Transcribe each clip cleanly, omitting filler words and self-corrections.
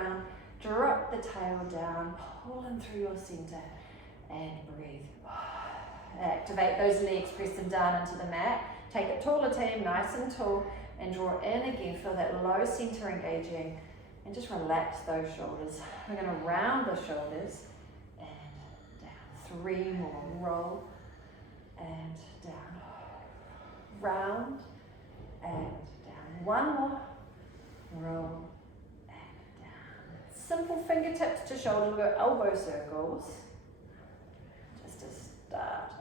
around, drop the tail down, pull in through your center, and breathe. Activate those legs, press them down into the mat. Take it taller, team, nice and tall, and draw in again. Feel that low center engaging, and just relax those shoulders. We're going to round the shoulders, and down. 3 more, roll, and down. Round, and down. 1 more, roll, and down. Simple fingertips to shoulder, we'll go elbow circles. Just to start.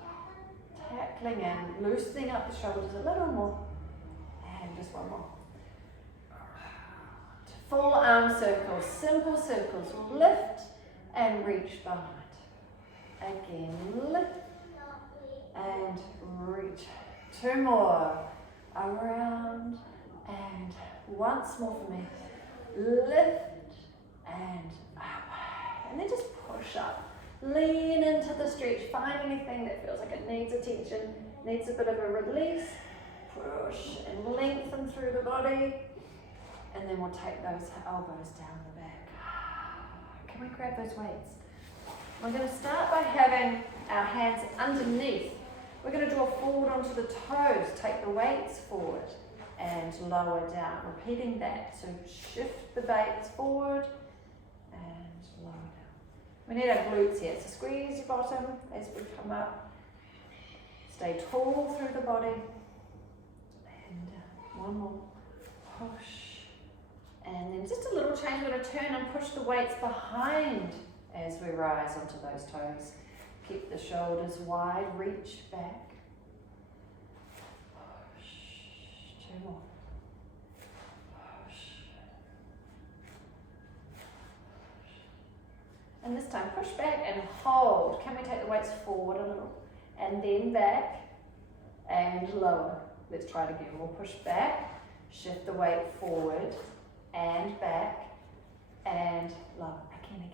Tackling and loosening up the shoulders a little more. And just 1 more. Full arm circles, simple circles. Lift and reach behind. Again, lift and reach. 2 more. Around and once more for me. Lift and up. And then just push up. Lean into the stretch. Find anything that feels like it needs attention, needs a bit of a release. Push and lengthen through the body. And then we'll take those elbows down the back. Can we grab those weights? We're going to start by having our hands underneath. We're going to draw forward onto the toes. Take the weights forward and lower down. Repeating that. So shift the weights forward and lower down. We need our glutes here. So squeeze your bottom as we come up. Stay tall through the body. And 1 more. Push. And then just a little change. We're going to turn and push the weights behind as we rise onto those toes. Keep the shoulders wide, reach back. Push. 2 more. Push. And this time push back and hold. Can we take the weights forward a little? And then back and lower. Let's try it again. We'll push back, shift the weight forward and back and lower. Again.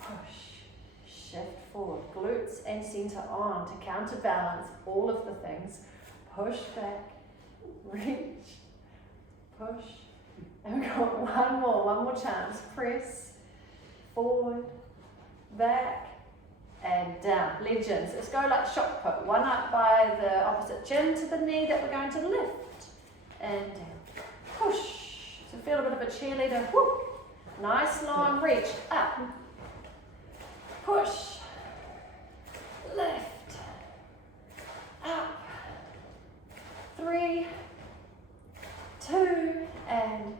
Push, shift forward. Glutes and center on to counterbalance all of the things. Push back, reach, push. And we've got one more chance. Press, forward, back, and down. Legends. Let's go like shot put. 1 up by the opposite shin to the knee that we're going to lift. And down. Push. So feel a bit of a cheerleader. Woo. Nice long reach. Up. Push. Lift. Up. 3, 2, and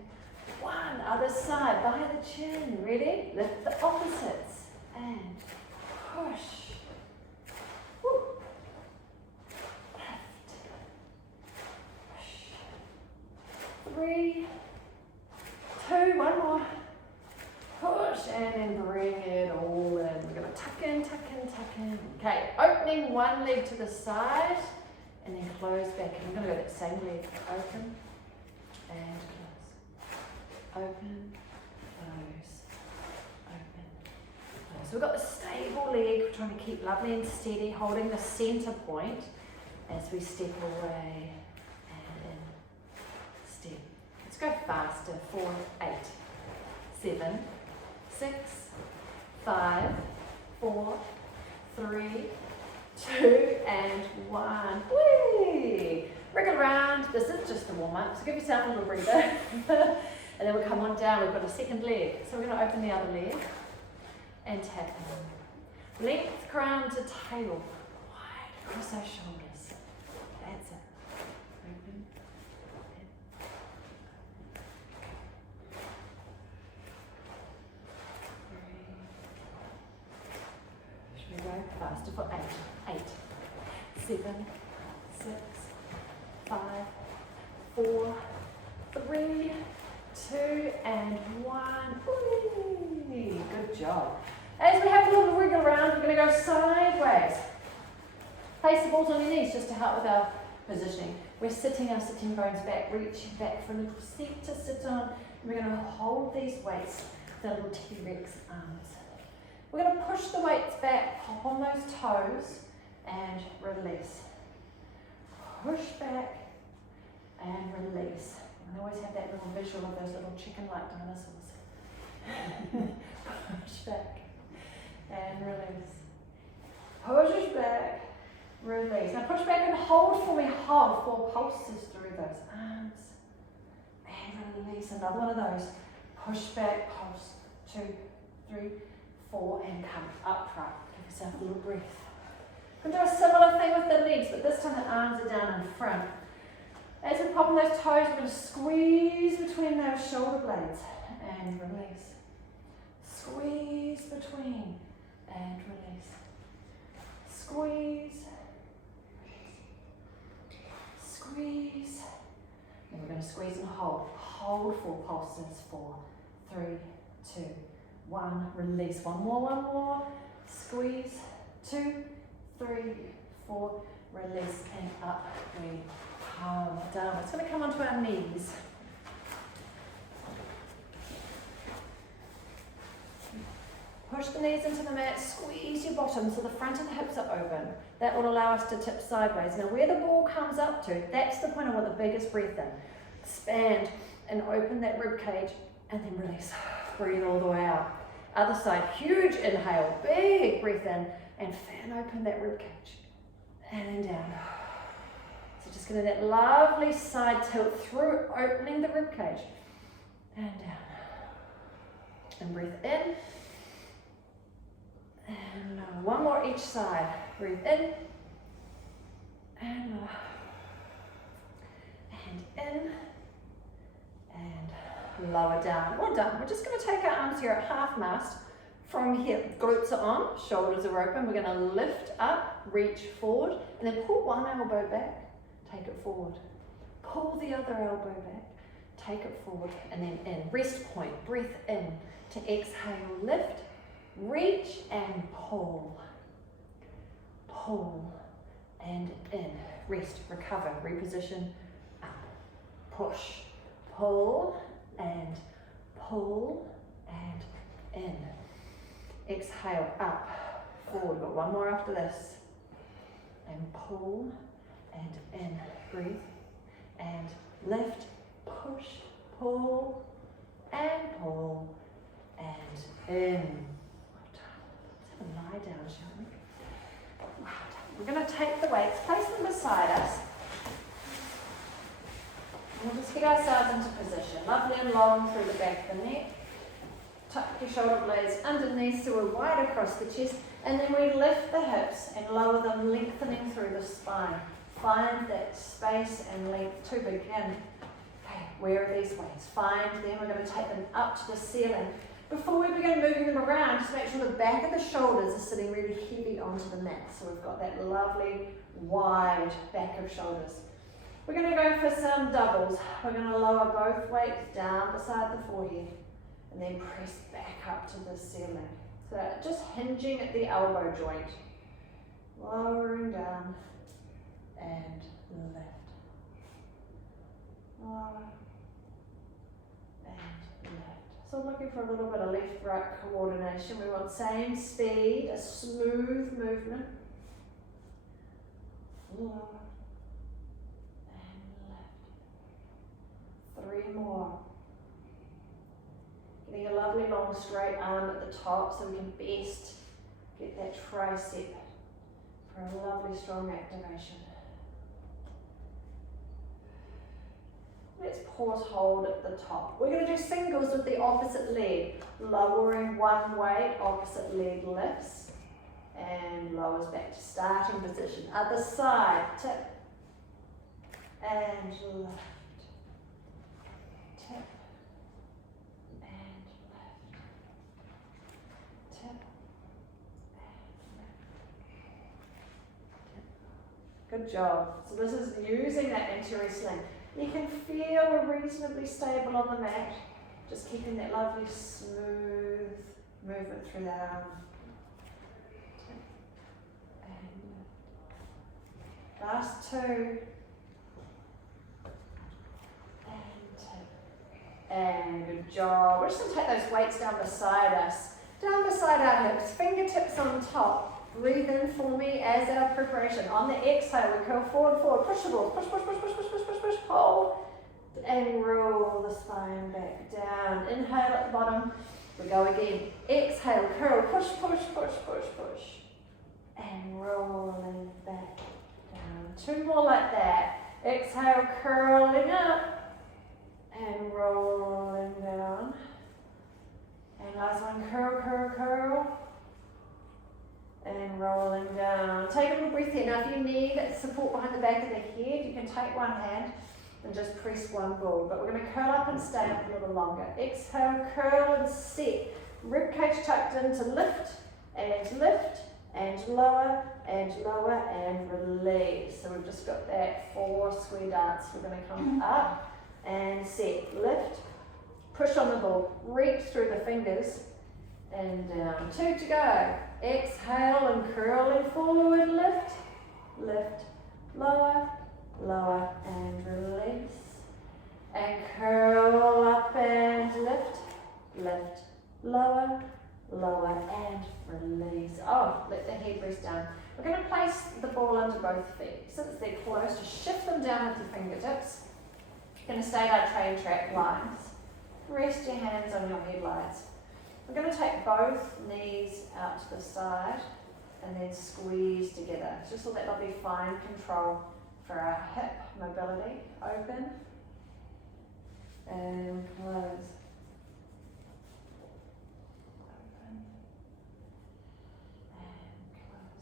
1. Other side by the chin. Ready? Lift the opposites. And push. Woo. Lift. Push. 3, 2, 1 more. Push and then bring it all in. We're going to tuck in, tuck in, tuck in. Okay, opening one leg to the side and then close back. And we're going to go that same leg. Open and close. Open, close, open, close. So we've got the stable leg. We're trying to keep lovely and steady, holding the center point as we step away and in. Step. Let's go faster. 4, 8, 7, 6, 5, 4, 3, 2, and 1. Whee! Wriggle around. This is just a warm up, so give yourself a little breather. And then we'll come on down. We've got a second leg. So we're going to open the other leg and tap in. Length crown to tail. Wide across our shoulders. That's it. Open. Should we go faster for 8, 7, 6, 5, 4, 3, 2, and 1. Whee! Good job. As we have a little wriggle around, we're going to go sideways. Place the balls on your knees just to help with our positioning. We're sitting our sitting bones back, reaching back for a little seat to sit on. And we're going to hold these weights, the little T-Rex arms. We're going to push the weights back, pop on those toes, and release. Push back and release. And I always have that little visual of those little chicken-like dinosaurs. Push back and release. Push back, release. Now push back and hold for me. Hold 4 pulses through those arms. And release. Another one of those. Push back, pulse. 2, 3, 4, and come upright. Give yourself a little breath. We're going to do a similar thing with the legs, but this time the arms are down in front. As we pop on those toes, we're going to squeeze between those shoulder blades and release. Squeeze between and release. Squeeze. Squeeze. And we're going to squeeze and hold. Hold 4 pulses. 4, 3, 2, 1. Release. One more. Squeeze. 2, 3, 4. Release and up we come down. It's going to come onto our knees. Push the knees into the mat, squeeze your bottom so the front of the hips are open. That will allow us to tip sideways. Now where the ball comes up to, that's the point I want the biggest breath in. Expand and open that rib cage and then release. Breathe all the way out. Other side, huge inhale, big breath in and fan open that rib cage. And then down. So just getting that lovely side tilt through opening the rib cage. And down. And breathe in. And lower. One more each side. Breathe in. And lower. And in. And lower down. We're done. We're just going to take our arms here at half mast. From here, glutes are on, shoulders are open. We're going to lift up, reach forward, and then pull one elbow back, take it forward. Pull the other elbow back, take it forward, and then in. Rest point, breath in to exhale, lift, reach, and pull. Pull, and in. Rest, recover, reposition, up, push, pull, and in. Exhale, up, forward. Got one more after this. And pull, and in. Breathe, and lift, push, pull, and in. Let's have a lie down, shall we? We're going to take the weights, place them beside us. And we'll just get ourselves into position. Lovely and long through the back of the neck. Tuck your shoulder blades underneath so we're wide across the chest, and then we lift the hips and lower them, lengthening through the spine. Find that space and length. Too big again. Okay, where are these weights? Find them. We're going to take them up to the ceiling. Before we begin moving them around, just make sure the back of the shoulders are sitting really heavy onto the mat. So we've got that lovely wide back of shoulders. We're going to go for some doubles. We're going to lower both weights down beside the forehead. And then press back up to the ceiling. So just hinging at the elbow joint. Lowering down and lift. Lower and lift. So I'm looking for a little bit of left-right coordination. We want same speed, a smooth movement. Lower and lift. 3 more. Getting a lovely long straight arm at the top so we can best get that tricep for a lovely strong activation. Let's pause hold at the top. We're going to do singles with the opposite leg. Lowering one weight, opposite leg lifts and lowers back to starting position. Other side, tip and lift. Tip. Good job. So this is using that anterior sling. You can feel we're reasonably stable on the mat. Just keeping that lovely smooth movement through that arm. And last 2. And good job. We're just going to take those weights down beside us. Down beside our hips, fingertips on top. Breathe in for me as our preparation. On the exhale, we curl forward. Push the balls. Push. Hold. And roll the spine back down. Inhale at the bottom. We go again. Exhale, curl, push, push, push, push, push. And rolling back down. 2 more like that. Exhale, curling up. And rolling down. And last one, curl, curl, curl. And rolling down. Take a little breath here. Now if you need support behind the back of the head, you can take one hand and just press one ball. But we're going to curl up and stay up a little longer. Exhale, curl and set. Ribcage tucked in to lift and lower and lower and release. So we've just got that 4 square darts. We're going to come up and set. Lift, push on the ball, reach through the fingers and down. 2 to go. Exhale and curling forward, lift, lift, lower, lower and release. And curl up and lift, lift, lower, lower and release. Oh, let the head rest down. We're going to place the ball under both feet. Since they're close, just shift them down with your fingertips. You're going to stay at our train track lines. Rest your hands on your headlights. We're going to take both knees out to the side and then squeeze together, just so that there'll be fine control for our hip mobility. Open and close. Open and close.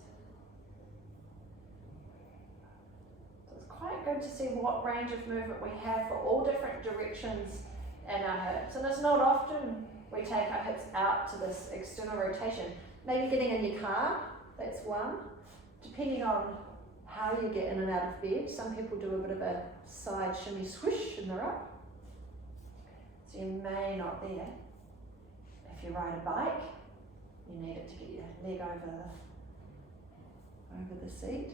So it's quite good to see what range of movement we have for all different directions in our hips. And it's not often we take our hips out to this external rotation. Maybe getting in your car, that's one. Depending on how you get in and out of bed, some people do a bit of a side shimmy swish and they're up. So you may not there. If you ride a bike, you need it to get your leg over the seat.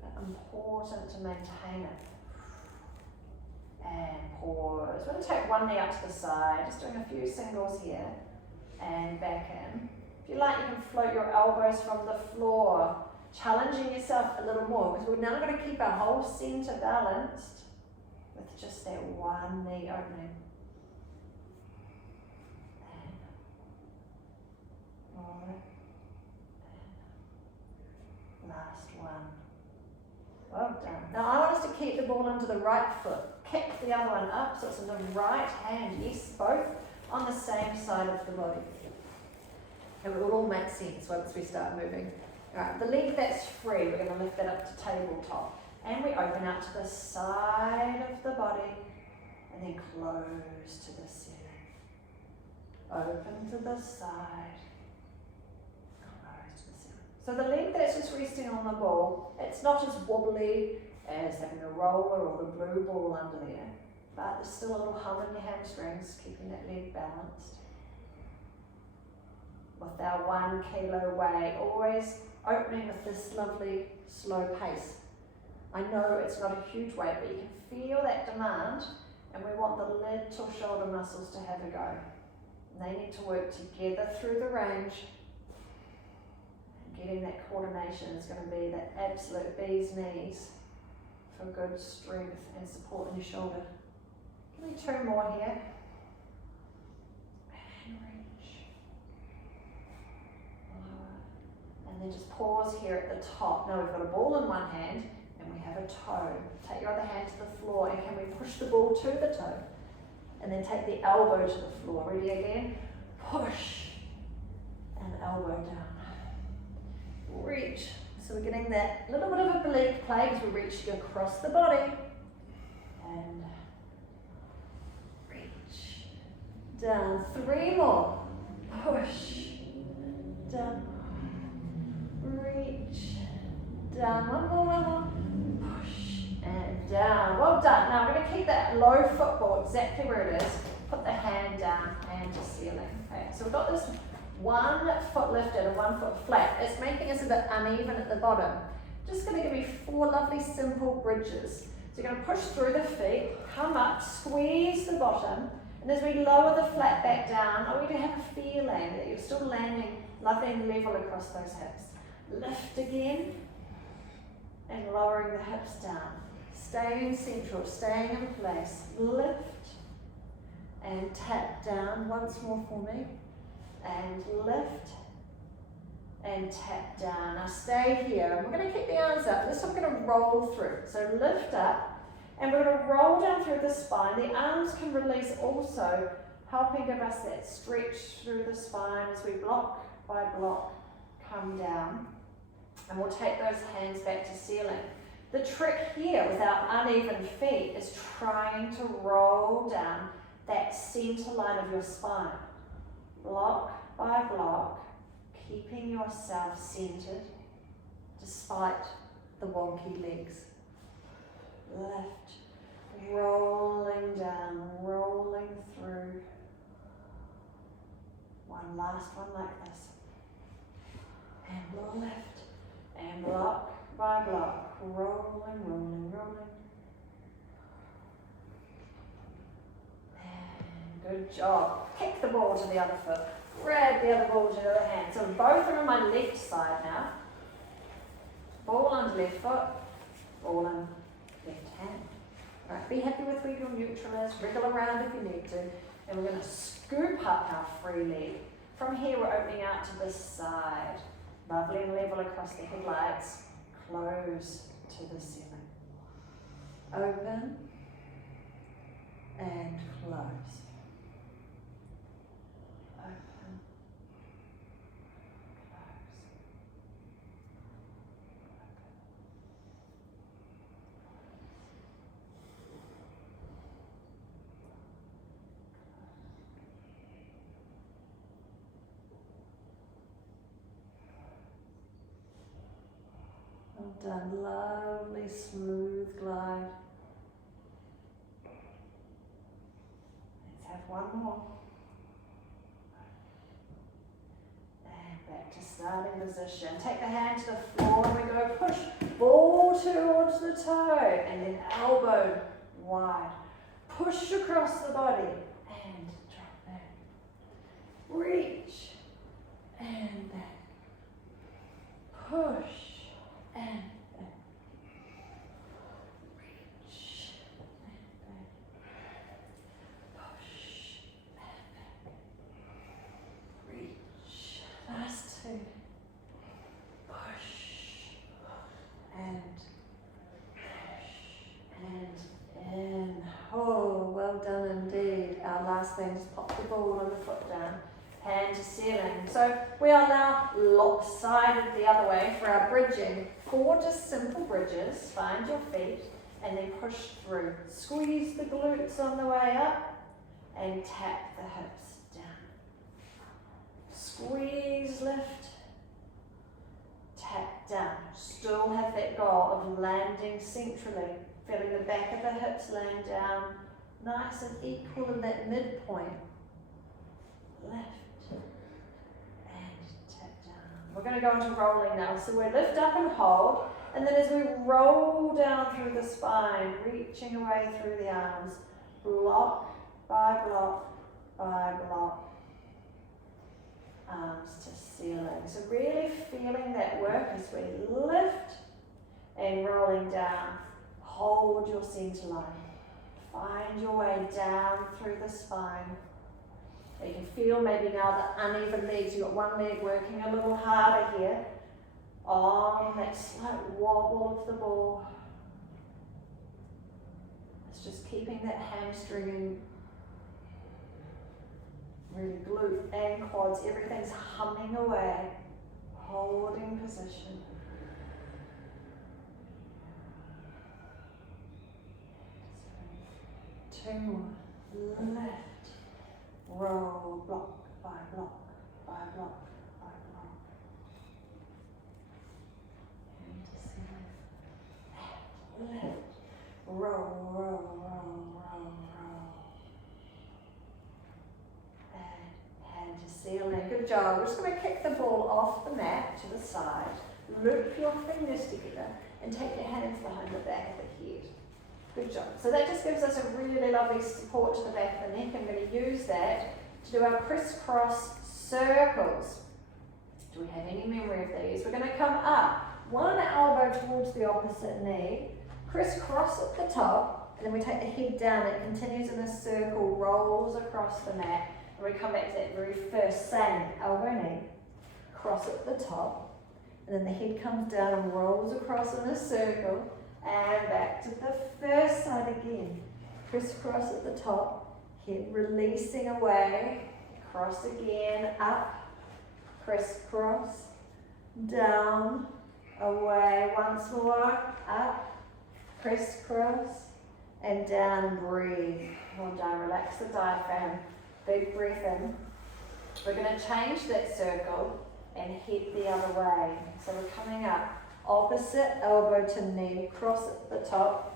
But important to maintain it. And pause. We're going to take one knee up to the side, just doing a few singles here, and back in. If you like, you can float your elbows from the floor, challenging yourself a little more, because we're now going to keep our whole centre balanced with just that one knee opening. And forward. And last one. Well done. Now I want us to keep the ball into the right foot. Kick the other one up, so it's in the right hand. Yes, both on the same side of the body. And it will all make sense once we start moving. Alright, the leg that's free, we're going to lift that up to tabletop. And we open out to the side of the body, and then close to the ceiling. Open to the side, close to the ceiling. So the leg that's just resting on the ball, it's not as wobbly as having a roller or the blue ball under there, but there's still a little hum in your hamstrings, keeping that leg balanced. With our 1 kilo weight, always opening with this lovely slow pace. I know it's not a huge weight, but you can feel that demand, and we want the little shoulder muscles to have a go. And they need to work together through the range. And getting that coordination is going to be the absolute bee's knees for good strength and support in your shoulder. Give me 2 more here. And reach. Lower. And then just pause here at the top. Now we've got a ball in one hand and we have a toe. Take your other hand to the floor, and can we push the ball to the toe? And then take the elbow to the floor. Ready again? Push. And elbow down. Reach. So we're getting that little bit of oblique play as we're reaching across the body. And reach. Down. 3 more. Push. Down. Reach. Down. 1 more, 1 more. Push. And down. Well done. Now we're going to keep that low football exactly where it is. Put the hand down, hand to ceiling. Okay, so we've got this 1 foot lifted and 1 foot flat. It's making us a bit uneven at the bottom. Just going to give you 4 lovely simple bridges. So you're going to push through the feet, come up, squeeze the bottom, and as we lower the flat back down, I want you to have a feeling that you're still landing lovely and level across those hips. Lift again, and lowering the hips down. Staying central, staying in place. Lift, and tap down once more for me, and lift, and tap down. Now stay here. We're going to keep the arms up. This I'm going to roll through. So lift up, and we're going to roll down through the spine. The arms can release also, helping give us that stretch through the spine as we block by block come down. And we'll take those hands back to ceiling. The trick here with our uneven feet is trying to roll down that center line of your spine. Block by block, keeping yourself centered despite the wonky legs. Lift, rolling down, rolling through. One last one like this. And lift, and block by block, rolling, rolling, rolling. And good job. Kick the ball to the other foot. Grab the other ball to the other hand. So both are on my left side now. Ball on left foot, ball on left hand. All right, be happy with where your neutral is. Wriggle around if you need to. And we're going to scoop up our free leg. From here, we're opening out to this side. Lovely and level across the headlights. Close to the ceiling. Open and close. Open, close. Well done, lovely smooth glide. Let's have one more. And back to starting position. Take the hand to the floor and we go push ball towards the toe and then elbow wide. Push across the body and drop back. Reach and back. Push. And back. Reach and back. Push and back. Reach. Last two. Push and push and in. Oh, well done indeed. Our last thing is pop the ball and the foot down. Hand to ceiling. So we are now lopsided the other way for our bridging. 4 just simple bridges. Find your feet and then push through. Squeeze the glutes on the way up and tap the hips down. Squeeze, lift, tap down. Still have that goal of landing centrally. Feeling the back of the hips laying down. Nice and equal in that midpoint. Lift. We're going to go into rolling now. So we lift up and hold, and then as we roll down through the spine, reaching away through the arms, block by block by block, arms to ceiling. So really feeling that work as we lift and rolling down. Hold your center line. Find your way down through the spine. You can feel maybe now the uneven legs. You've got one leg working a little harder here. On that slight wobble of the ball. It's just keeping that hamstring in. Really glute and quads. Everything's humming away. Holding position. Two more. Lift. Roll, block by block by block by block. Hand to ceiling. Lift. Roll, roll, roll, roll, roll. And hand to ceiling. Good job. We're just going to kick the ball off the mat to the side. Loop your fingers together and take your hands behind the back of the head. Good job. So that just gives us a really lovely support to the back of the neck. I'm going to use that to do our crisscross circles. Do we have any memory of these? We're going to come up, one elbow towards the opposite knee, crisscross at the top, and then we take the head down. It continues in a circle, rolls across the mat, and we come back to that very first same elbow knee, cross at the top, and then the head comes down and rolls across in a circle, and back to the first side again. Crisscross at the top, head releasing away, cross again, up, crisscross, down, away, once more, up, crisscross, and down, breathe. Well done, relax the diaphragm, big breath in. We're going to change that circle and head the other way. So we're coming up, opposite elbow to knee, cross at the top,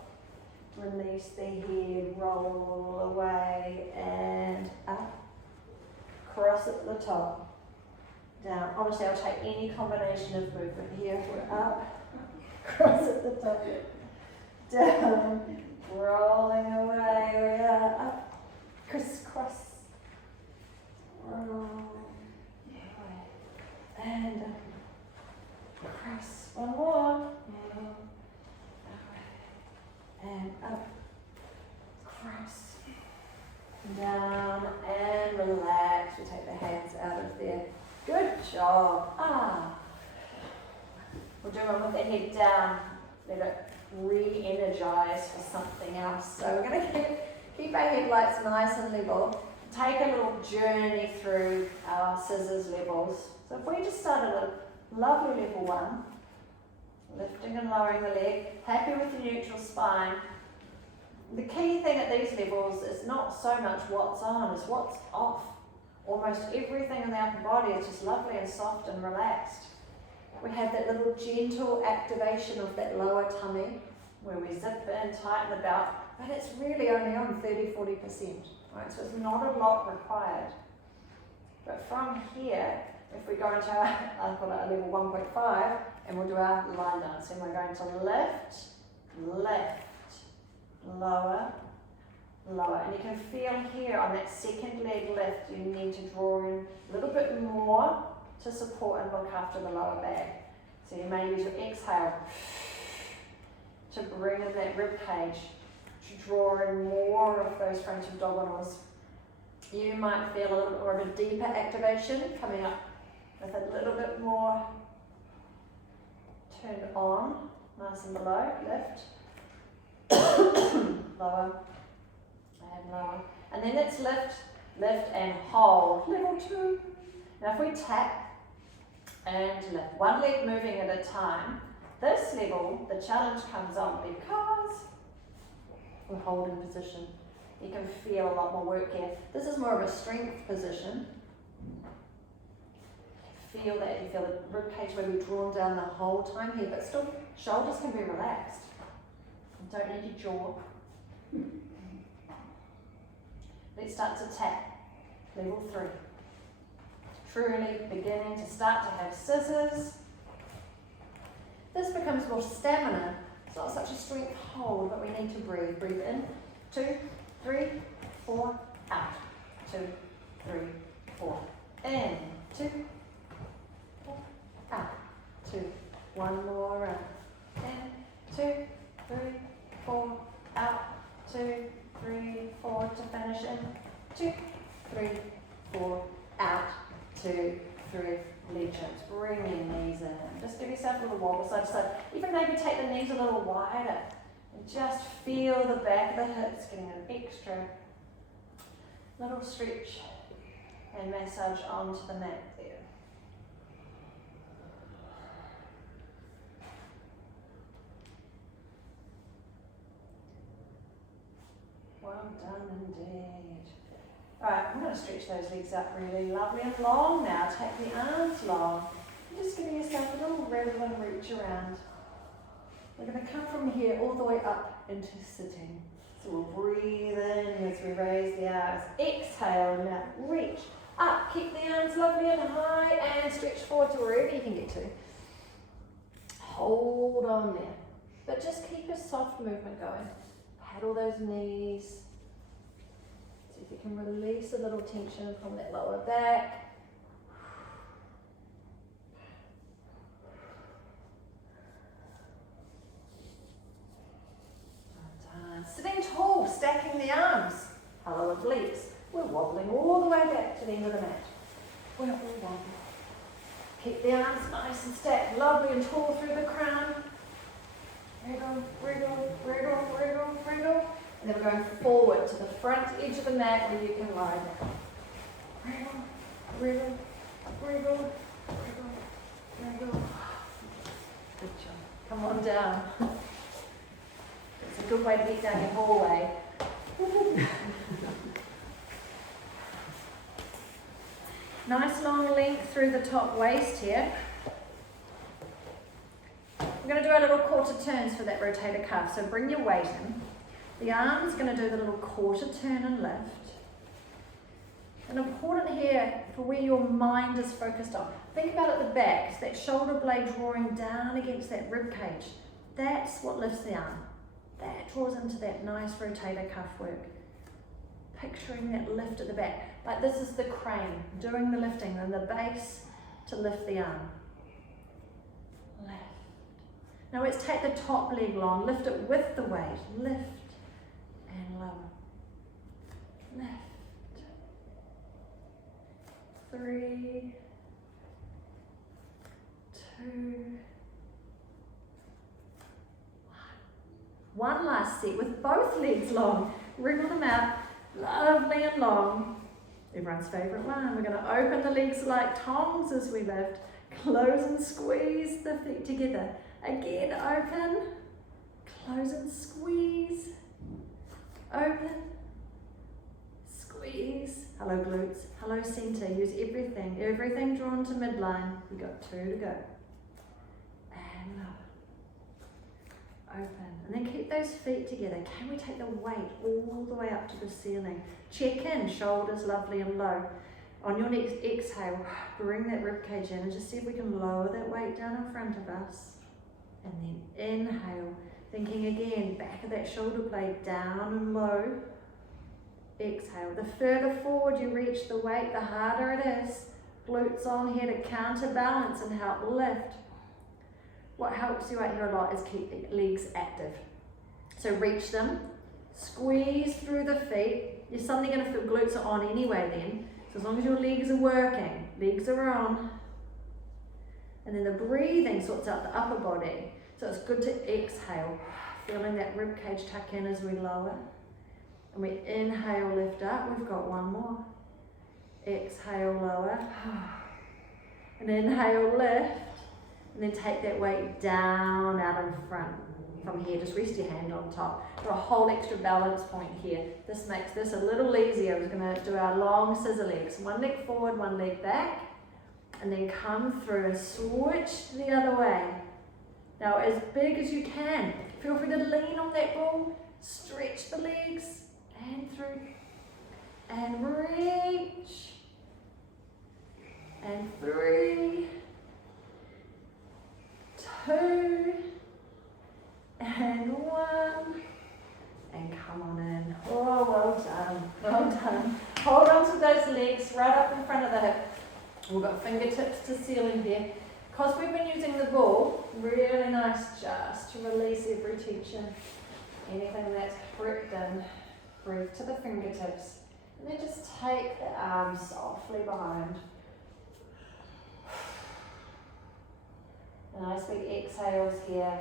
release the head, roll away and up, cross at the top, down. Honestly, I'll take any combination of movement here. We're up, cross at the top, down, rolling away, we are up, crisscross, roll, and up, cross, one more, and up, cross, down, and relax. We take the hands out of there. Good job. We'll do one with the head down. Let it re-energize for something else. So we're going to keep our headlights nice and level. Take a little journey through our scissors levels. So if we just start at a lovely level 1, lifting and lowering the leg, happy with the neutral spine. The key thing at these levels is not so much what's on, it's what's off. Almost everything in the upper body is just lovely and soft and relaxed. We have that little gentle activation of that lower tummy where we zip in, tighten the belt, but it's really only on 30-40%. Right? So it's not a lot required. But from here, if we go into our level 1.5, and we'll do our line dance, and we're going to lift, lift, lower, lower. And you can feel here on that second leg lift, you need to draw in a little bit more to support and look after the lower back. So you may use your exhale to bring in that rib cage, to draw in more of those frontal abdominals. You might feel a little bit more of a deeper activation coming up with a little bit more turned on, nice and below, lift, lower, and lower. And then let's lift, lift and hold, level 2. Now if we tap and lift, one leg moving at a time, this level, the challenge comes on because we're holding position. You can feel a lot more work here. This is more of a strength position. Feel that, you feel the rib cage will be drawn down the whole time here, but still shoulders can be relaxed. You don't need your jaw. Let's start to tap. Level 3. Truly beginning to start to have scissors. This becomes more stamina. It's not such a strength hold, but we need to breathe. Breathe in. 2, 3, 4, out. 2, 3, 4. In. 2, 4, out. 2. One more round. In. 2, 3, 4, out. 2, 3, 4 to finish in. 2, 3, 4, out. 2, 3, leg jumps. Bring your knees in. Just give yourself a little wobble side to side. Even maybe take the knees a little wider. And just feel the back of the hips getting an extra little stretch and massage onto the mat there. Well done indeed. Alright, I'm going to stretch those legs up really lovely and long now. Take the arms long. And just giving yourself a little reverent reach around. We're going to come from here all the way up into sitting. So we'll breathe in as we raise the arms. Exhale, now reach up. Keep the arms lovely and high and stretch forward to wherever you can get to. Hold on there. But just keep a soft movement going. Paddle those knees. See if you can release a little tension from that lower back. Well done. Sitting tall. the arms. Hello obliques. We're wobbling all the way back to the end of the mat. Wobble, wobble. Keep the arms nice and stacked, lovely and tall through the crown. Wriggle, wriggle, wriggle, wriggle, wriggle. And then we're going forward to the front edge of the mat where you can lie down. Wriggle, wriggle, wriggle, wriggle, wriggle. Good job. Come on down. It's a good way to get down your hallway. Nice long length through the top waist here. We're going to do our little quarter turns for that rotator cuff. So bring your weight in. The arm's going to do the little quarter turn and lift. And important here for where your mind is focused on. Think about at the back, that shoulder blade drawing down against that rib cage. That's what lifts the arm. That draws into that nice rotator cuff work. Picturing that lift at the back. Like this is the crane, doing the lifting and the base to lift the arm. Lift. Now let's take the top leg long, lift it with the weight. Lift and lower. Lift. 3, 2, 1. One last set with both legs long. Wriggle them out, lovely and long. Everyone's favourite one. We're going to open the legs like tongs as we lift. Close and squeeze the feet together. Again, open. Close and squeeze. Open. Squeeze. Hello glutes. Hello centre. Use everything. Everything drawn to midline. You've got 2 to go. And lower. Open. And then keep those feet together. Can we take the weight all the way up to the ceiling? Check in, shoulders lovely and low. On your next exhale, bring that rib cage in and just see if we can lower that weight down in front of us. And then inhale, thinking again, back of that shoulder blade down and low. Exhale. The further forward you reach the weight, the harder it is. Glutes on here to counterbalance and help lift. What helps you out here a lot is keep the legs active. So reach them, squeeze through the feet. You're suddenly going to feel glutes are on anyway then. So as long as your legs are working, legs are on. And then the breathing sorts out the upper body. So it's good to exhale, feeling that rib cage tuck in as we lower. And we inhale, lift up. We've got one more. Exhale, lower. And inhale, lift. And then take that weight down out in front. From here, just rest your hand on top. For a whole extra balance point here. This makes this a little easier. We're going to do our long scissor legs. One leg forward, one leg back. And then come through and switch the other way. Now as big as you can. Feel free to lean on that ball. Stretch the legs. And through. And reach. And 3. 2. And 1. And come on in. Oh, well done. Well done. Hold on to those legs right up in front of the hip. We've got fingertips to ceiling here. Because we've been using the ball, really nice just to release every tension. Anything that's gripped in, breathe to the fingertips. And then just take the arms softly behind. Nice big exhales here.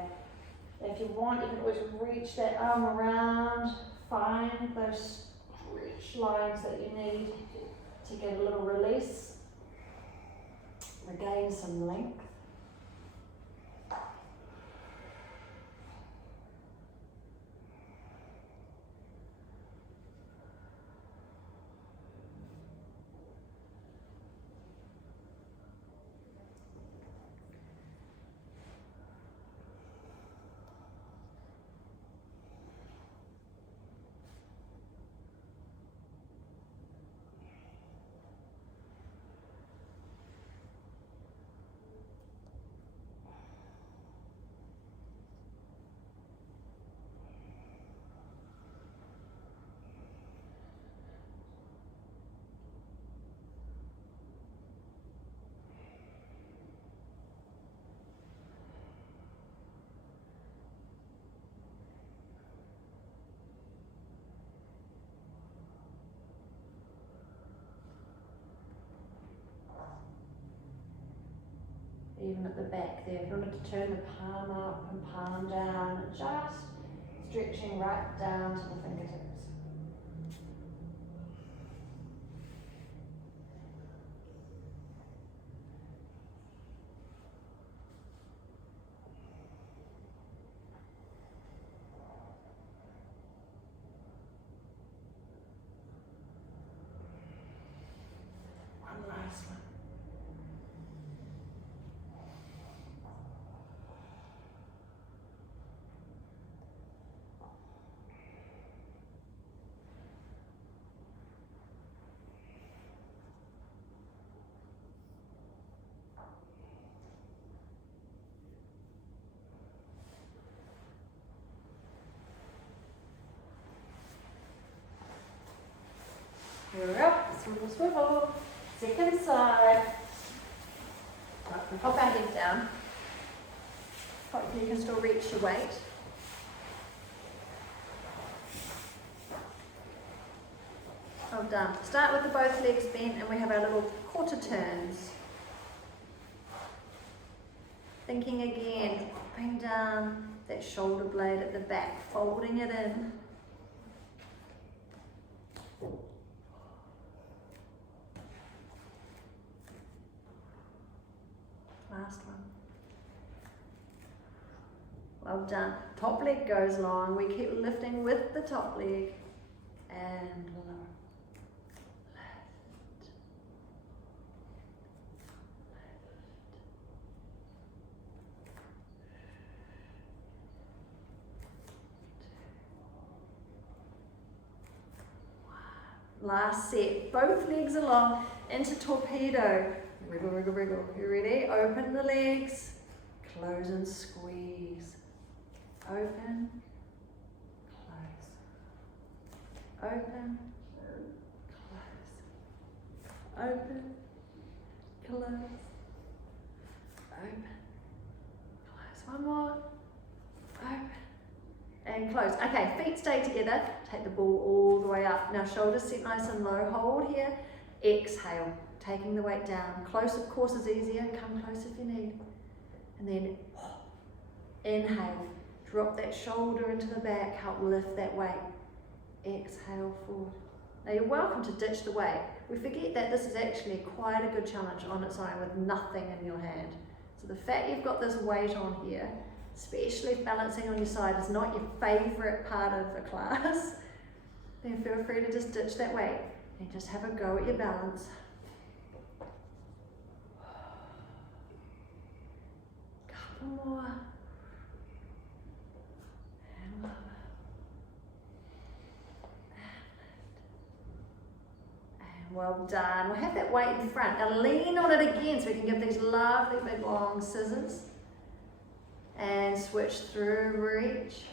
If you want, you can always reach that arm around. Find those stretch lines that you need to get a little release. Regain some length. even at the back there. If you wanted to turn the palm up and palm down, just stretching right down to the fingertips. One last one. We're up, swivel, swivel. Second side. Pop our head down. Hopefully you can still reach your weight. Well done. Start with the both legs bent and we have our little quarter turns. Thinking again, bring down that shoulder blade at the back, folding it in. Last one. Well done. Top leg goes long. We keep lifting with the top leg and lower. Last set. Both legs along into torpedo. Wriggle, wriggle, wriggle. You ready? Open the legs. Close and squeeze. Open. Close. Open. Close. Open. Close. Open. Close. One more. Open. And close. Okay, feet stay together. Take the ball all the way up. Now shoulders sit nice and low. Hold here. Exhale. Taking the weight down. Close, of course, is easier. Come close if you need. And then inhale. Drop that shoulder into the back. Help lift that weight. Exhale forward. Now you're welcome to ditch the weight. We forget that this is actually quite a good challenge on its own with nothing in your hand. So the fact you've got this weight on here, especially if balancing on your side is not your favourite part of the class, then feel free to just ditch that weight and just have a go at your balance. Couple more. And lower. And well done. We'll have that weight in front. Now lean on it again so we can give these lovely big long scissors. And switch through, reach.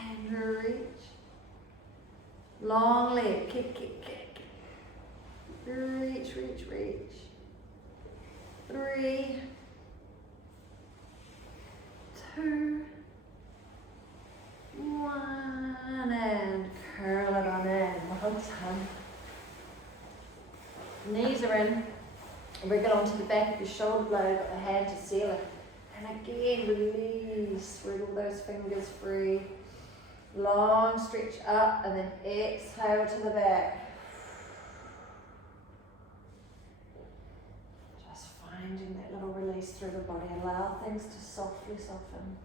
And reach. Long leg, kick, kick, kick. Reach, reach, reach. 3, 2, 1, and curl it on in. Well done. Knees are in. Wriggle onto the back of your shoulder blade, got the hand to ceiling. And again, release. Wriggle those fingers free. Long stretch up and then exhale to the back. Just finding that little release through the body. Allow things to softly soften.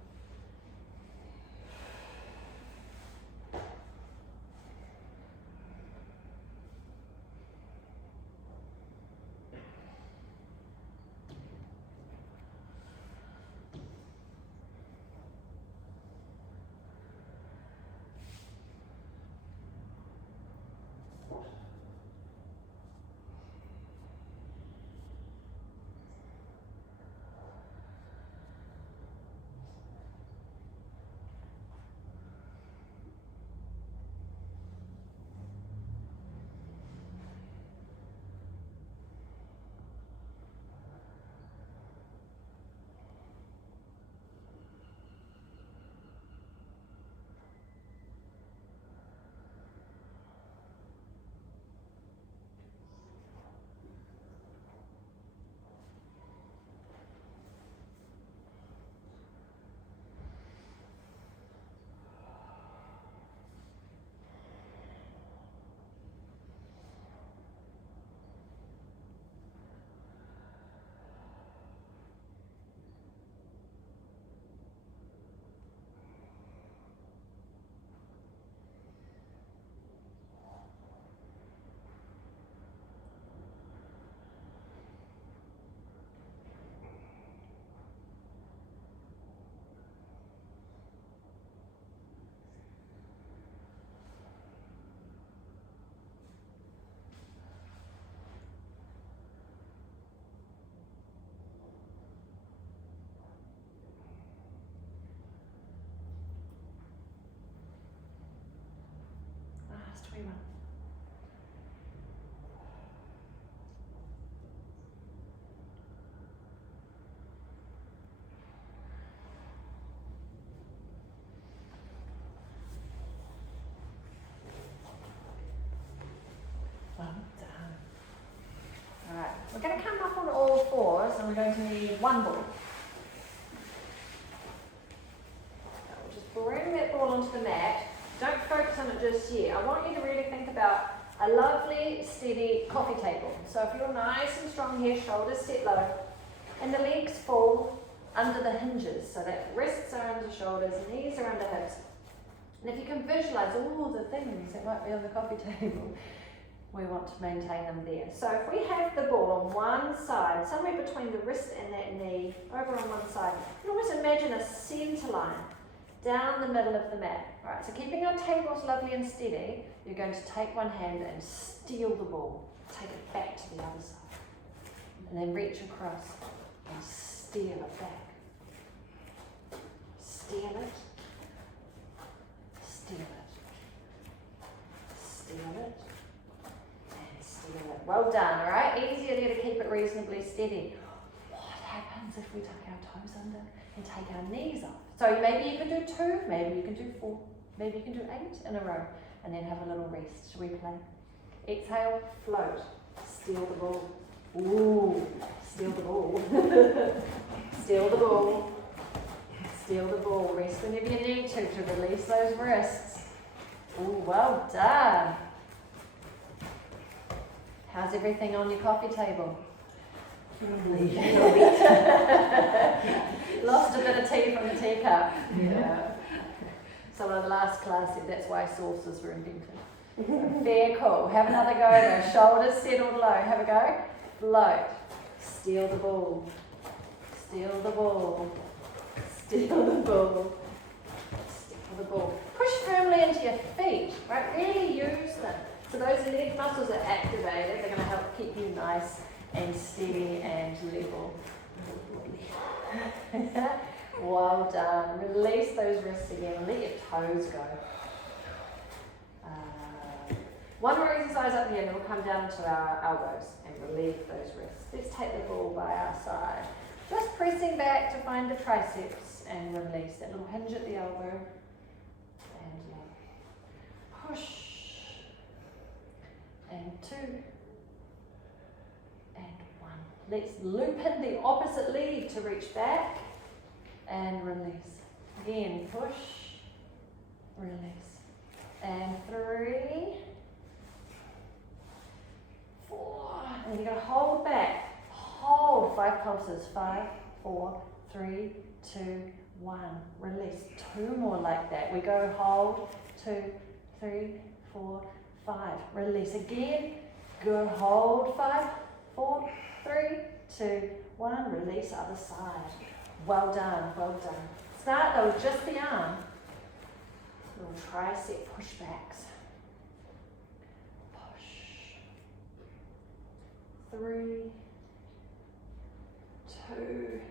and we're going to need one ball. We'll just bring that ball onto the mat. Don't focus on it just yet. I want you to really think about a lovely, steady coffee table. So if you're nice and strong here, shoulders set low, and the legs fall under the hinges, so that wrists are under shoulders, knees are under hips. And if you can visualize all the things that might be on the coffee table, we want to maintain them there. So if we have the ball on one side, somewhere between the wrist and that knee, over on one side, you can almost imagine a centre line down the middle of the mat. Right, so keeping our tables lovely and steady, you're going to take one hand and steal the ball. Take it back to the other side. And then reach across and steal it back. Steal it. Steal it. Steal it. And steal it. Well done, alright? Easier there to keep it reasonably steady. What happens if we tuck our toes under and take our knees off? So maybe you can do 2, maybe you can do 4, maybe you can do 8 in a row, and then have a little rest. Shall we play? Exhale, float, steal the ball. Ooh, steal the ball. Steal the ball. Steal the ball. Rest whenever you need to release those wrists. Ooh, well done. How's everything on your coffee table? Lost a bit of tea from the teacup. Yeah. Someone in the last class said that's why saucers were invented. Very cool. Have another go though. Shoulders settled low. Have a go. Float. Steal the ball. Steal the ball. Steal the ball. Steal the ball. Push firmly into your feet. Right? Really use them. So those leg muscles are activated. They're going to help keep you nice and steady and level. Well done. Release those wrists again. Let your toes go. One more exercise up here, and then we'll come down to our elbows and relieve those wrists. Let's take the ball by our side. Just pressing back to find the triceps and release that little hinge at the elbow. And push. And 2. And 1. Let's loop in the opposite leg to reach back and release. Again, push, release. And 3, 4. And you're going to hold back. Hold 5 pulses. 5, 4, 3, 2, 1. Release. 2 more like that. We go hold. 2, 3, 4, 5. Release again. Go hold. 5, 4, 3, 2, 1. Release other side. Well done. Well done. Start though with just the arm. Little tricep pushbacks. Push. 3, 2,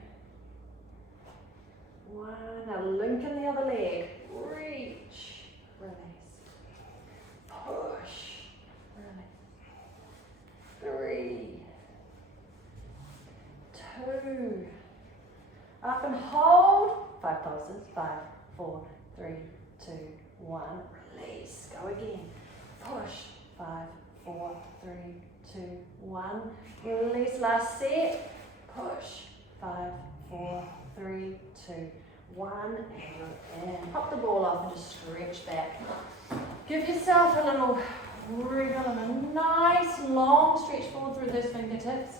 1. Now link in the other leg. Reach. Release. Push. Release. 3, 2. Up and hold. 5 pulses. 5, 4, 3, 2, 1. Release. Go again. Push. 5, 4, 3, 2, 1. Release. Last set. Push. 5, 4, 3, 2, 1. And pop the ball off and just stretch back. Give yourself a little wriggle and a nice long stretch forward through those fingertips.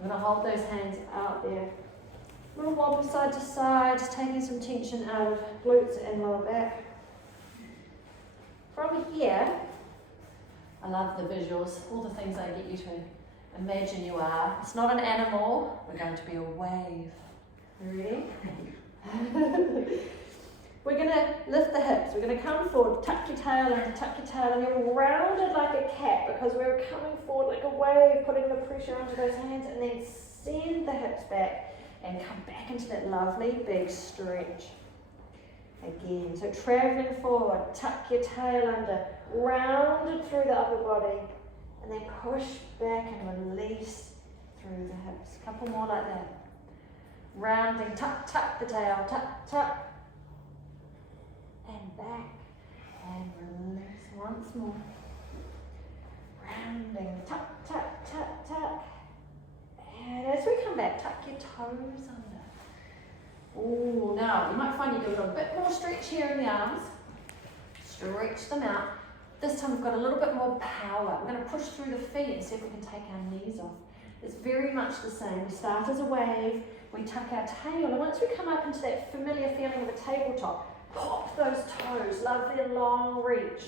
I'm going to hold those hands out there. Little wobble side to side, just taking some tension out of glutes and lower back. From here, I love the visuals, all the things I get you to imagine you are. It's not an animal, we're going to be a wave. Ready? We're going to lift the hips, we're going to come forward, tuck your tail and tuck your tail, and you're rounded like a cat because we're coming forward like a wave, putting the pressure onto those hands, and then send the hips back and come back into that lovely big stretch. Again, so traveling forward, tuck your tail under, rounded through the upper body, and then push back and release through the hips. A couple more like that. Rounding, tuck, tuck the tail, tuck, tuck, and back, and release once more. Rounding, tuck, tuck, tuck, tuck. And as we come back, that. Tuck your toes under. Oh, now you might find you give it a bit more stretch here in the arms. Stretch them out. This time we've got a little bit more power. We're going to push through the feet and see if we can take our knees off. It's very much the same. We start as a wave, we tuck our tail, and once we come up into that familiar feeling of a tabletop, pop those toes, lovely long reach.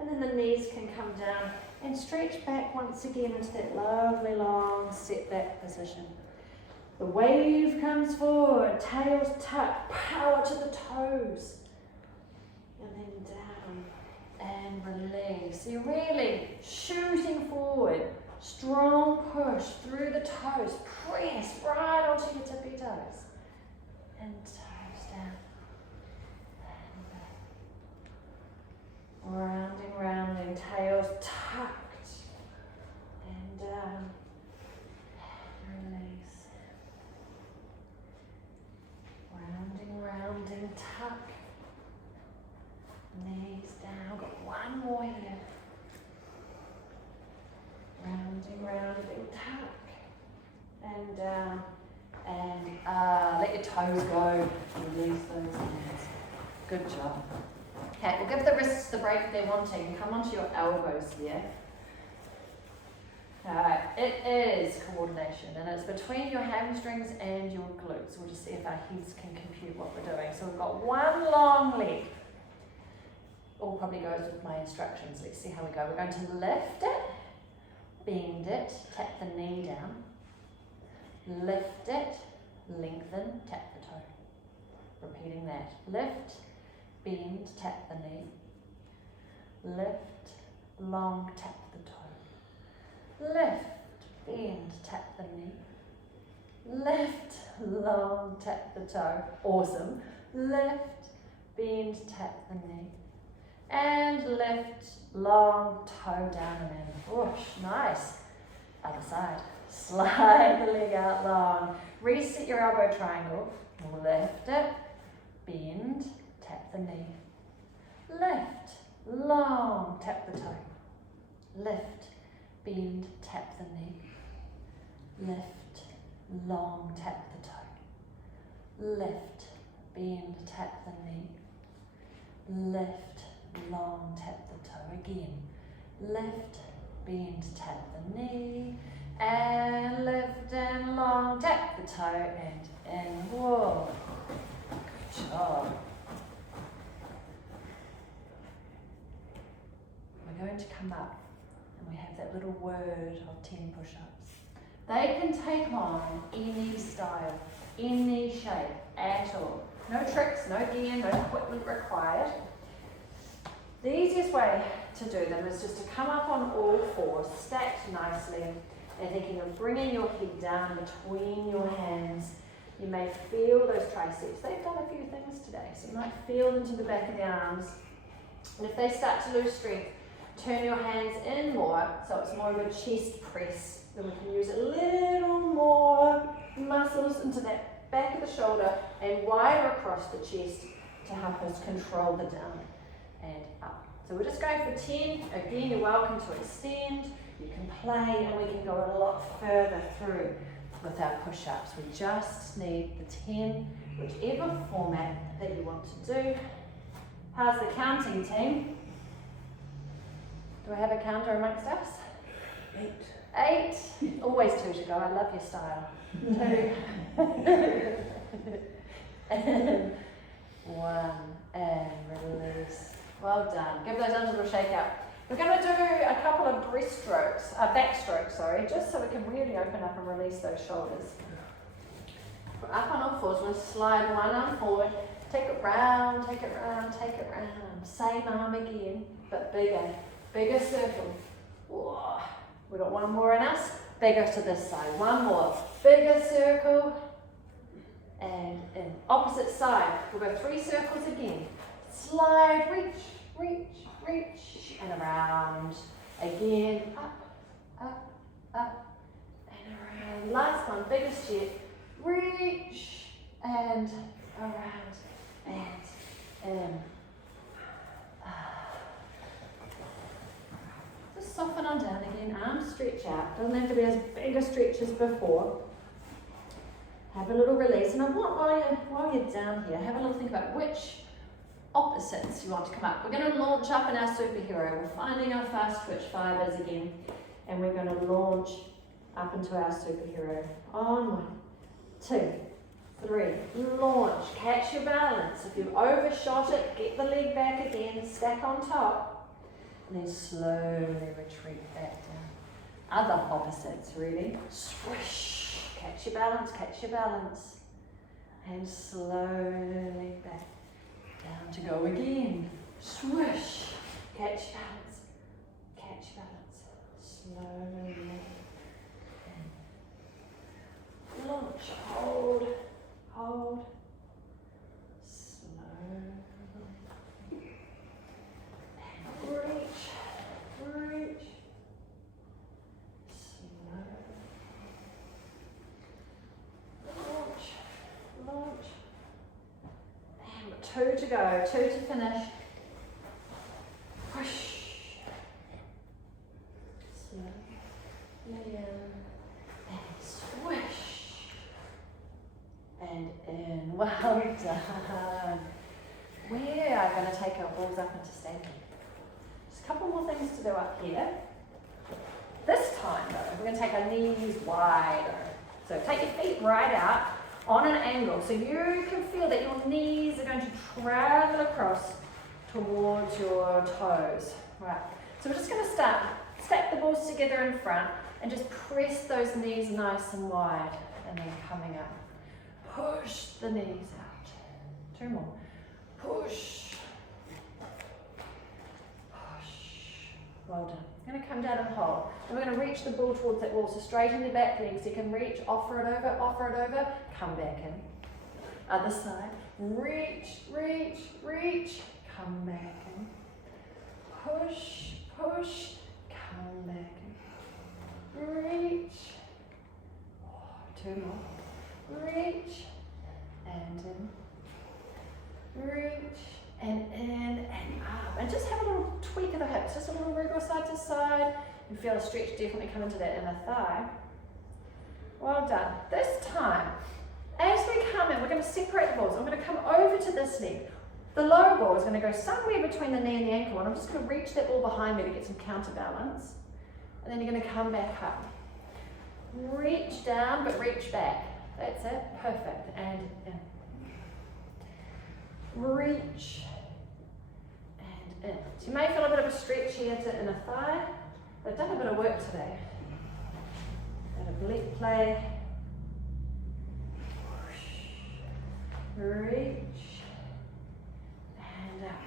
And then the knees can come down and stretch back once again into that lovely long set back position. The wave comes forward, tails tuck, power to the toes. And then down and release. So you're really shooting forward. Strong push through the toes. Press right onto your tippy toes. And toes down. And rounding, rounding. Tails tucked. And down. And release. Rounding, rounding. Tuck. Knees down. Got one more here. Rounding, rounding, tuck, and down, and let your toes go, release those hands. Good job. Okay, we'll give the wrists the break they're wanting. Come onto your elbows here. Alright, it is coordination, and it's between your hamstrings and your glutes. We'll just see if our heads can compute what we're doing. So we've got one long leg. All probably goes with my instructions. Let's see how we go. We're going to lift it. Bend it, tap the knee down, lift it, lengthen, tap the toe. Repeating that. Lift, bend, tap the knee. Lift, long, tap the toe. Lift, bend, tap the knee. Lift, long, tap the toe. Awesome. Lift, bend, tap the knee. And lift, long, toe down and in. Whoosh, nice. Other side. Slide the leg out long. Reset your elbow triangle. Lift it, bend, tap the knee. Lift, long, tap the toe. Lift, bend, tap the knee. Lift, long, tap the toe. Lift, bend, tap the knee. Lift, long, tap the toe again. Lift, bend, tap the knee. And lift and long, tap the toe and in. Whoa, good job. We're going to come up and we have that little word of 10 push-ups. They can take on any style, any shape at all. No tricks, no gear, no equipment required. The easiest way to do them is just to come up on all fours, stacked nicely, and thinking of bringing your head down between your hands. You may feel those triceps. They've done a few things today, so you might feel into the back of the arms. And if they start to lose strength, turn your hands in more, so it's more of a chest press. Then we can use a little more muscles into that back of the shoulder and wider across the chest to help us control the down and up. So we're just going for 10. Again, you're welcome to extend. You can play, and we can go a lot further through with our push-ups. We just need the 10, whichever format that you want to do. How's the counting, team? Do I have a counter amongst us? 8. Always 2 to go. I love your style. 2. And 1. And release. Well done. Give those arms a little shake out. We're going to do a couple of back strokes, just so we can really open up and release those shoulders. We're up on all fours. We're going to slide one arm forward. Take it round, take it round, take it round. Same arm again, but bigger. Bigger circle. Whoa. We've got one more in us. Bigger to this side. One more. Bigger circle. And in. Opposite side. We'll go 3 circles again. Slide, reach, reach, reach. And around. Again. Up, up, and around. Last one. Biggest yet. Reach. And around. And in. Just soften on down again. Arms stretch out. Doesn't have to be as big a stretch as before. Have a little release. And I want, while you're down here, have a little think about which opposites you want to come up. We're going to launch up in our superhero. We're finding our fast twitch fibers again, and we're going to launch up into our superhero. On 1, 2, 3, launch, catch your balance. If you've overshot it, get the leg back again, stack on top, and then slowly retreat back down. Other opposites, really. Swish, catch your balance, and slowly back down to go again. Swish, catch balance, slowly, and launch, hold, slowly, and reach, slowly, launch, and 2 to go, 2 to finish, push, slowly, and swish, and in. Well done. We are going to take our balls up into standing. Just a couple more things to do up here. This time though, we're going to take our knees wider. So take your feet right out on an angle so you can feel that your knees are going to travel across towards your toes. Right. So we're just going to start, stack the balls together in front and just press those knees nice and wide, and then coming up. Push the knees out. 2 more. Push. Well done. I'm going to come down and hold. And we're going to reach the ball towards that wall. So straighten the back legs. You can reach, offer it over, come back in. Other side. Reach, come back in. Push, come back in. Reach. 2 more. Reach, and in. Reach, and in, and up. And just have a little tweak of the hips, just a little wriggle side to side. You feel a stretch definitely come into that inner thigh. Well done. This time, as we come in, we're going to separate the balls. I'm going to come over to this leg. The lower ball is going to go somewhere between the knee and the ankle, and I'm just going to reach that ball behind me to get some counterbalance. And then you're going to come back up. Reach down, but reach back. That's it. Perfect. And in. Reach. And in. So you may feel a bit of a stretch here to inner thigh. I've done a bit of work today. Bit of leg play. Reach. And up.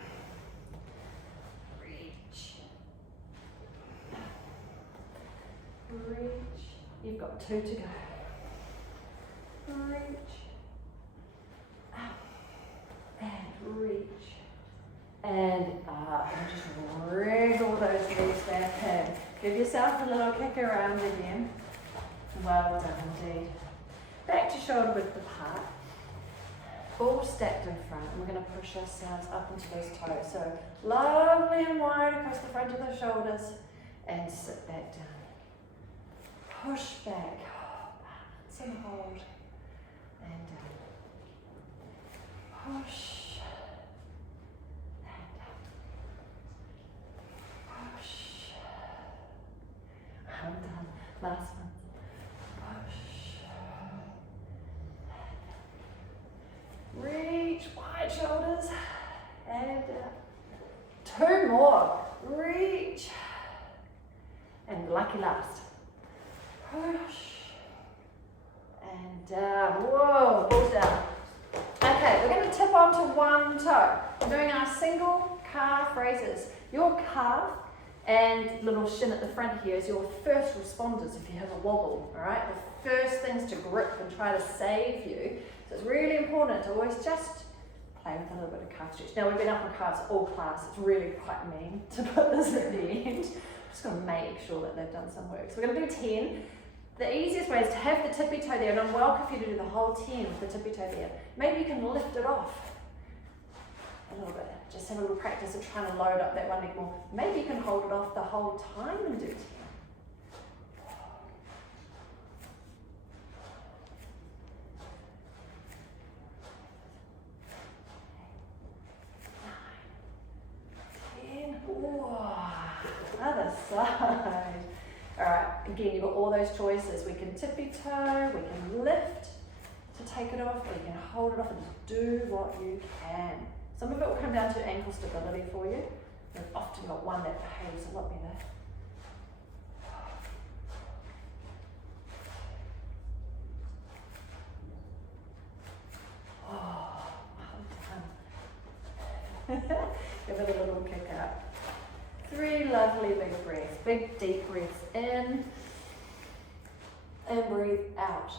Reach. Reach. You've got 2 to go. Reach. Up. And reach. And up. And just wriggle those knees back in. Give yourself a little kick around again. Well done indeed. Back to shoulder width apart. All stacked in front. And we're going to push ourselves up into those toes. So lovely and wide across the front of the shoulders. And sit back down. Push back. Balance and hold. And down. Push. And up. Push. I'm done. Last one. Push. Reach. Wide shoulders. And up. 2 more. Reach. And lucky last. Push. And down. Whoa. Balls down. Okay, we're going to tip onto one toe. We're doing our single calf raises. Your calf and little shin at the front here is your first responders if you have a wobble, all right? The first things to grip and try to save you. So it's really important to always just play with a little bit of calf stretch. Now we've been up on calves all class. It's really quite mean to put this at the end. I'm just going to make sure that they've done some work. So we're going to do 10. The easiest way is to have the tippy toe there, and I'm welcome for you to do the whole 10 with the tippy toe there. Maybe you can lift it off a little bit. Just have a little practice of trying to load up that one leg more. Maybe you can hold it off the whole time and do 10. side. All right, again, you've got all those choices. We can tippy toe, we can lift to take it off, or you can hold it off and just do what you can. Some of it will come down to ankle stability for you. We've often got one that behaves a lot better. Oh, well done. Give it a little kick up. 3 lovely big breaths, big deep breaths in and breathe out.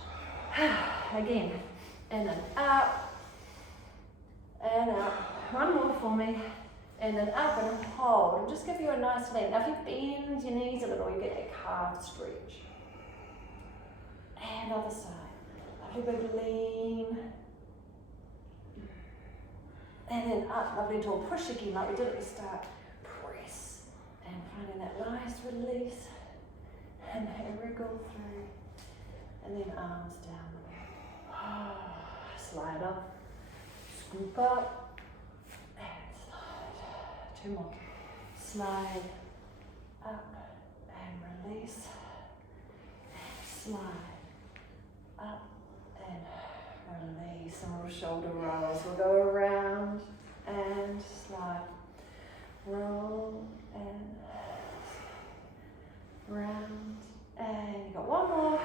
Again, in and up and out. One more for me. In and up and hold. And just give you a nice lean. Now if you bend your knees a little, you get a calf stretch. And other side. Lovely big lean. And then up, lovely tall push again like we did at the start. Press. And finding that nice release. And then wriggle through. And then arms down the back. Slide up. Scoop up. And slide. 2 more. Slide up and release. And slide up and release. And little shoulder rolls. We'll go around and slide. Roll and round. And you got one more.